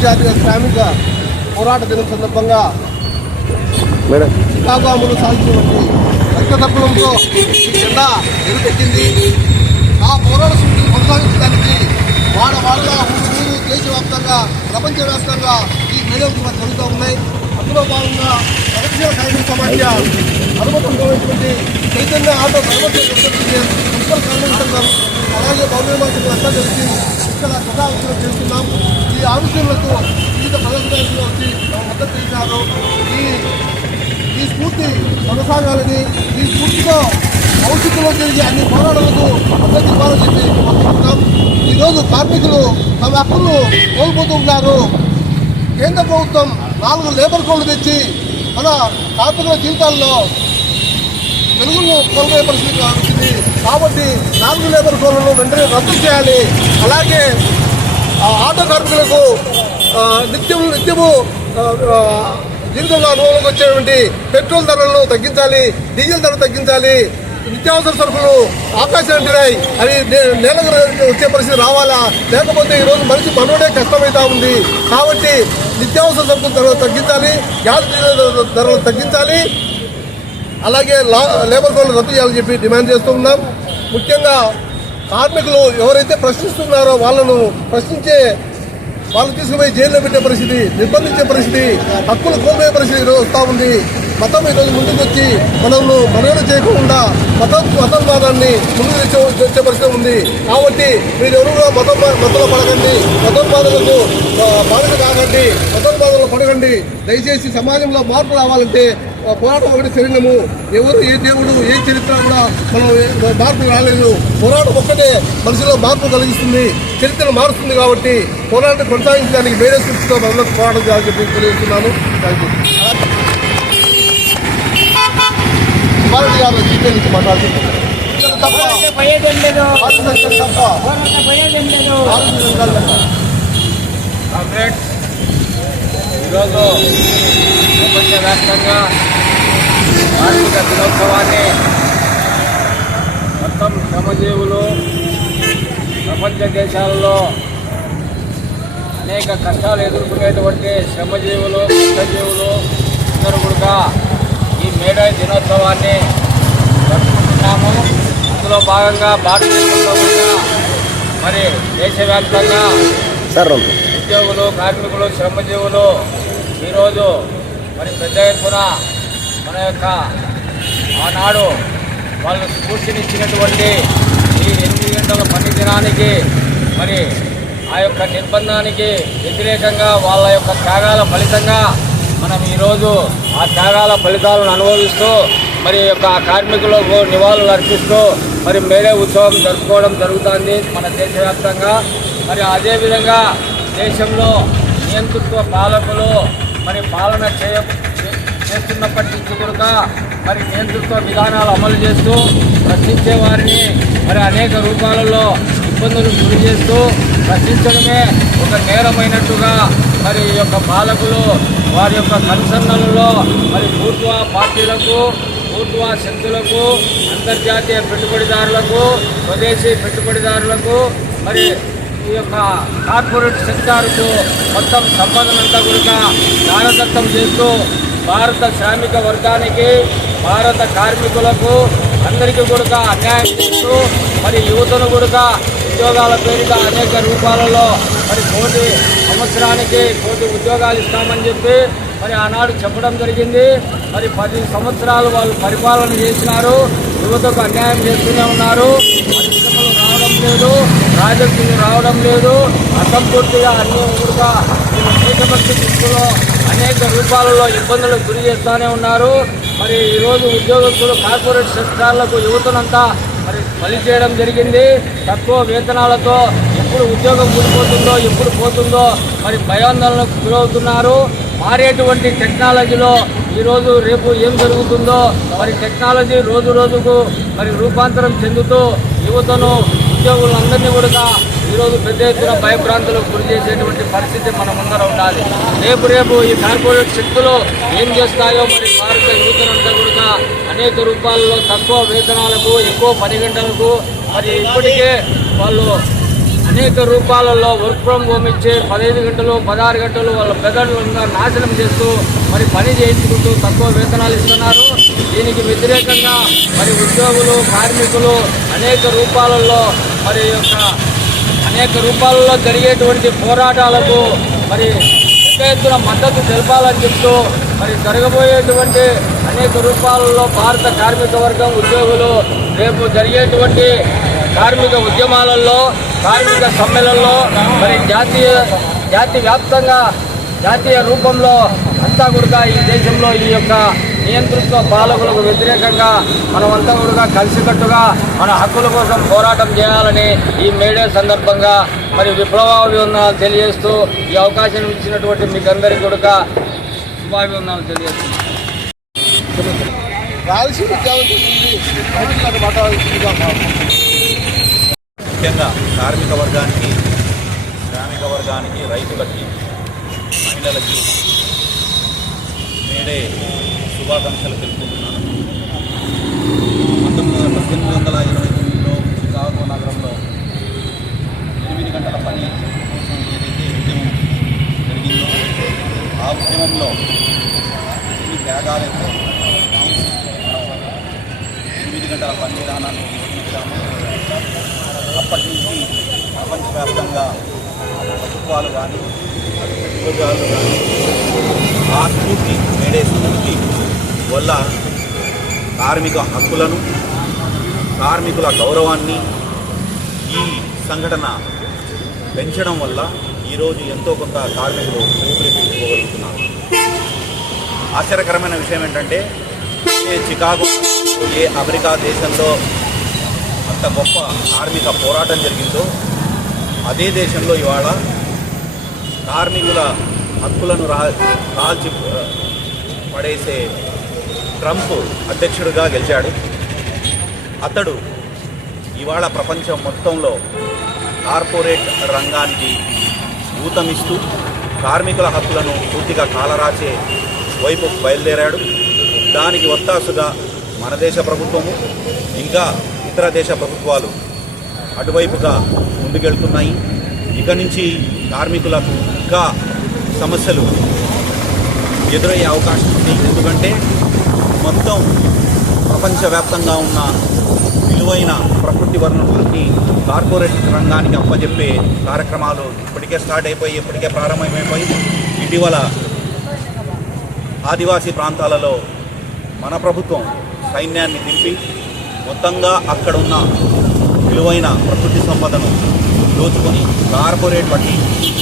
అంతర్జాతీయ శ్రామిక పోరాట దినం సందర్భంగా మేడం. చికాగో అమలు సాధించినటువంటి రక్తతత్వంతో జెండా ఎరుపెట్టింది ఆ పోరాట శక్తిని కొనసాగించడానికి వాడ వాడగా ఊరు దేశవ్యాప్తంగా ప్రపంచవ్యాప్తంగా ఈ మేడం కూడా జరుగుతూ ఉన్నాయి. అందులో భాగంగా సైనిక అనుమతించినటువంటి చైతన్య ఆటో ప్రవర్తన మున్సిపల్ కార్మిక సంఘం అలాగే భౌతిక అంతా కలిసి ఇక్కడ సదావసరం చేస్తున్నాం. ఈ ఆవిష్కరణలకు వివిధ ప్రదర్శనలు వచ్చి తమ మద్దతు తెలిపారు ఈ ఈ స్ఫూర్తి కొనసాగాలని ఈ స్ఫూర్తితో భవిష్యత్తులో జరిగే అన్ని పోరాటాలకు మద్దతు ఇవ్వాలని చెప్పి కోరుకుంటున్నాం. ఈరోజు కార్మికులు తమ హక్కులు కోల్పోతున్నారు కేంద్ర ప్రభుత్వం నాలుగు లేబర్ కోడ్లు తెచ్చి మన కార్మికుల జీవితాల్లో వెలుగును కోల్పోయే పరిస్థితి వచ్చింది కాబట్టి నాలుగు లేబర్ కోడ్లను వెంటనే రద్దు చేయాలి. అలాగే ఆటో కార్మికులకు నిత్యం నిత్యము జీవితంలో అనుభవంలోకి వచ్చేటువంటి పెట్రోల్ ధరలను తగ్గించాలి డీజిల్ ధరలు తగ్గించాలి నిత్యావసర సరుకులు ఆకాశానికి అవి నే- నేలకు వచ్చే పరిస్థితి రావాలా? లేకపోతే ఈరోజు మనిషి మనోడే కష్టమవుతా ఉంది. కాబట్టి నిత్యావసర సరుకులు ధరలు తగ్గించాలి గ్యాస్ ధరలు తగ్గించాలి అలాగే లా లేబర్ కోడ్లు రద్దు చేయాలని చెప్పి డిమాండ్ చేస్తూ ఉన్నాం. ముఖ్యంగా కార్మికులు ఎవరైతే ప్రశ్నిస్తున్నారో వాళ్ళను ప్రశ్నించే వాళ్ళు తీసుకుపోయి జైల్లో పెట్టే పరిస్థితి నిర్బంధించే పరిస్థితి హక్కులు కోల్పోయే పరిస్థితి ఈరోజు వస్తూ ఉంది. మతం ఈరోజు ముందుకు వచ్చి మనల్ని మనగడ చేయకుండా మతం మతంవాదాన్ని ముందుకు తెచ్చే తెచ్చే పరిస్థితి ఉంది. కాబట్టి మీరు ఎవరు మతం మతంలో పడకండి మతోన్మాదాలకు ఆ, కాకండి మతోన్మాదంలో పడకండి. దయచేసి సమాజంలో మార్పు రావాలంటే పోరాటం ఒకటి శరీరము ఎవరు ఏ దేవుడు ఏ చరిత్ర కూడా మనం మార్పు రాలేదు. పోరాటం ఒక్కటే మనిషిలో మార్పు కలిగిస్తుంది చరిత్రను మారుస్తుంది కాబట్టి పోరాటం కొనసాగించడానికి వేరే సృష్టితో మనలో పోరాటం చేయాలని చెప్పి తెలియజేస్తున్నాను. థ్యాంక్ యూ కుమారెడ్డి గారు జీపీ నుంచి మాట్లాడుతున్నారు తప్ప. ఈరోజు ప్రపంచవ్యాప్తంగా కార్మిక దినోత్సవాన్ని మొత్తం శ్రమజీవులు ప్రపంచ దేశాలలో అనేక కష్టాలు ఎదుర్కొనేటువంటి శ్రమజీవులు కష్టజీవులు అందరూ కూడా ఈ మేడే దినోత్సవాన్ని జరుపుకుంటున్నాము. అందులో భాగంగా భారతదేశంలో కూడా మరి దేశవ్యాప్తంగా ఉద్యోగులు కార్మికులు శ్రమజీవులు ఈరోజు మరి పెద్ద ఎత్తున మన యొక్క ఆనాడు వాళ్ళు స్ఫూర్తినిచ్చినటువంటి ఈ ఎనిమిది గంటల పని దినానికి మరి ఆ యొక్క నిర్బంధానికి వ్యతిరేకంగా వాళ్ళ యొక్క త్యాగాల ఫలితంగా మనం ఈరోజు ఆ త్యాగాల ఫలితాలను అనుభవిస్తూ మరి యొక్క కార్మికులకు నివాళులు అర్పిస్తూ మరి మేడే ఉత్సవం జరుపుకోవడం జరుగుతుంది మన దేశవ్యాప్తంగా. మరి అదేవిధంగా దేశంలో నియంతృత్వ పాలకులు మరి పాలన చేయ చేస్తున్నప్పటి నుంచి కూడా మరి నియంతృత్వ విధానాలు అమలు చేస్తూ ప్రశ్నించే వారిని మరి అనేక రూపాలలో ఇబ్బందులు గురి చేస్తూ ప్రశ్నించడమే ఒక నేరమైనట్టుగా మరి ఈ యొక్క పాలకులు వారి యొక్క కన్సర్నలలో మరి పూర్వ పార్టీలకు పూర్వ శక్తులకు అంతర్జాతీయ పెట్టుబడిదారులకు స్వదేశీ పెట్టుబడిదారులకు మరి ఈ యొక్క కార్పొరేట్ సెక్టార్కు మొత్తం సంపదనంతా కూడా దారదత్తం చేస్తూ భారత శ్రామిక వర్గానికి భారత కార్మికులకు అందరికీ కూడా అన్యాయం చేస్తూ మరి యువతను కూడా ఉద్యోగాల పేరిట అనేక రూపాలలో మరి కోటి సంవత్సరానికి కోటి ఉద్యోగాలు ఇస్తామని చెప్పి మరి ఆనాడు చెప్పడం జరిగింది. మరి పది సంవత్సరాలు వాళ్ళు పరిపాలన చేసినారు యువతకు అన్యాయం చేస్తూనే ఉన్నారు. లేదు ప్రాజెక్టులు రావడం లేదు అసంపూర్తిగా అన్ని ఊరుగా దేశభక్తి దృష్టిలో అనేక రూపాలలో ఇబ్బందులకు గురి చేస్తూనే ఉన్నారు. మరి ఈరోజు ఉద్యోగస్తులు కార్పొరేట్ సెక్టార్లకు యువతనంతా మరి బలి చేయడం జరిగింది. తక్కువ వేతనాలతో ఎప్పుడు ఉద్యోగం ఊడిపోతుందో ఎప్పుడు పోతుందో మరి భయాందోళనకు గురవుతున్నారు. మారేటువంటి టెక్నాలజీలో ఈరోజు రేపు ఏం జరుగుతుందో మరి టెక్నాలజీ రోజు రోజుకు మరి రూపాంతరం చెందుతూ యువతను ఉద్యోగులందరినీ కూడా ఈరోజు పెద్ద ఎత్తున భయభ్రాంతులకు గురి చేసేటువంటి పరిస్థితి మన ముందర ఉండాలి. రేపు రేపు ఈ కార్పొరేట్ శక్తులు ఏం చేస్తాయో మరి భారత యువతనంతా కూడా అనేక రూపాల్లో తక్కువ వేతనాలకు ఎక్కువ పని గంటలకు మరి ఇప్పటికే వాళ్ళు అనేక రూపాలలో వర్క్ ఫ్రమ్ హోమ్ ఇచ్చి పదహైదు గంటలు పదహారు గంటలు వాళ్ళ పెదడుగా నాశనం చేస్తూ మరి పని చేయించుకుంటూ తక్కువ వేతనాలు ఇస్తున్నారు. దీనికి వ్యతిరేకంగా మరి ఉద్యోగులు కార్మికులు అనేక రూపాలలో మరి యొక్క అనేక రూపాలలో జరిగేటువంటి పోరాటాలకు మరి పెద్ద ఎత్తున మద్దతు తెలపాలని చెప్తూ మరి జరగబోయేటువంటి అనేక రూపాలలో భారత కార్మిక వర్గం ఉద్యోగులు రేపు జరిగేటువంటి కార్మిక ఉద్యమాలలో కార్మిక సమ్మెళనలో మరి జాతీయ జాతి వ్యాప్తంగా జాతీయ రూపంలో అంతా కూడా ఈ దేశంలో ఈ యొక్క నియంతృత్వ పాలకులకు వ్యతిరేకంగా మనమంతా కూడా కలిసికట్టుగా మన హక్కుల కోసం పోరాటం చేయాలని ఈ మేడే సందర్భంగా మరి విప్లవాభివందనాలు తెలియజేస్తూ ఈ అవకాశం ఇచ్చినటువంటి మీకు అందరికీ కూడా శుభాభివందనాలు తెలియజేస్తున్నాను. రాయలసీమ ముఖ్యంగా కార్మిక వర్గానికి శ్రామిక వర్గానికి రైతులకి మహిళలకి మేడే శుభాకాంక్షలు తెలుపుకుంటున్నాను. పంతొమ్మిది వందల పద్దెనిమిది వందల ఇరవై తొమ్మిదిలో చికాగో నగరంలో ఎనిమిది గంటల పని కోసం ఏదైతే ఉద్యమం జరిగిందో ఆ ఉద్యమంలో ఎన్ని త్యాగాలైతే ఎనిమిది గంటల పని విధానాన్ని తీసుకొచ్చాము అప్పటి నుంచి ప్రపంచవ్యాప్తంగా ప్రభుత్వాలు కానీ కానీ ఆ స్ఫూర్తి మేడే స్ఫూర్తి వల్ల కార్మిక హక్కులను కార్మికుల గౌరవాన్ని ఈ సంఘటన పెంచడం వల్ల ఈరోజు ఎంతో కొంత కార్మికులు ఊపిరిపీల్చుకోగలుగుతున్నారు ఆశ్చర్యకరమైన విషయం ఏంటంటే ఏ చికాగో ఏ అమెరికా దేశంలో అంత గొప్ప కార్మిక పోరాటం జరిగిందో అదే దేశంలో ఇవాళ కార్మికుల హక్కులను రా రాల్చి పడేసే ట్రంప్ అధ్యక్షుడిగా గెలిచాడు. అతడు ఇవాళ ప్రపంచం మొత్తంలో కార్పొరేట్ రంగానికి ఊతమిస్తూ కార్మికుల హక్కులను పూర్తిగా కాలరాచే వైపు బయలుదేరాడు. దానికి ఒత్తాసుగా మన దేశ ప్రభుత్వము ఇంకా ఇతర దేశ ప్రభుత్వాలు అటువైపుగా ముందుకెళ్తున్నాయి. ఇక నుంచి కార్మికులకు ఇంకా సమస్యలు ఎదురయ్యే అవకాశం ఉంది. ఎందుకంటే మొత్తం ప్రపంచవ్యాప్తంగా ఉన్న విలువైన ప్రకృతి వనరులన్నీ కార్పొరేట్ రంగానికి అప్పజెప్పే కార్యక్రమాలు ఇప్పటికే స్టార్ట్ అయిపోయి ఇప్పటికే ప్రారంభమైపోయి ఇటీవల ఆదివాసీ ప్రాంతాలలో మన ప్రభుత్వం సైన్యాన్ని దింపి మొత్తంగా అక్కడున్న విలువైన ప్రకృతి సంపదను దోచుకొని కార్పొరేట్ బట్టి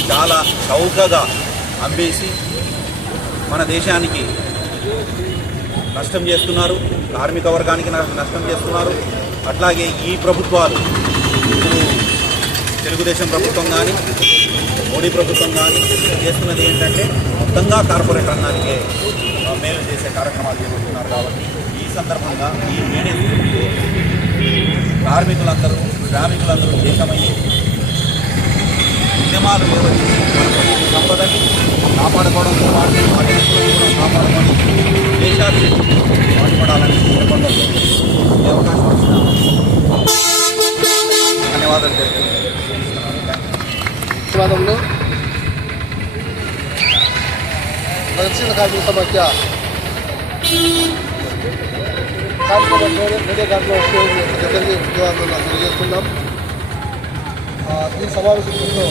చాలా చౌకగా అమ్మేసి మన దేశానికి నష్టం చేస్తున్నారు కార్మిక వర్గానికి నష్టం చేస్తున్నారు. అట్లాగే ఈ ప్రభుత్వాలు తెలుగుదేశం ప్రభుత్వం కానీ మోడీ ప్రభుత్వం కానీ చేస్తున్నది ఏంటంటే మొత్తంగా కార్పొరేట్ రంగానికే మేలు చేసే కార్యక్రమాలు జరుగుతున్నారు కాబట్టి ఈ సందర్భంగా ఈ మేడే కార్మికులందరూ శ్రామికులందరూ ఏకమయ్యి ఉద్యమాలు నిర్వహించి సంపదని కాపాడుకోవడంతో పాటు వాటి దేశాభివృద్ధి పాటుపడాలని ధన్యవాదాలు. దక్షిణ కార్మిక సమస్య కార్మిక మీడియా కార్మిక దగ్గరికి ఉద్యోగాలు తెలియజేస్తున్నాం ఈ సమావేశంలో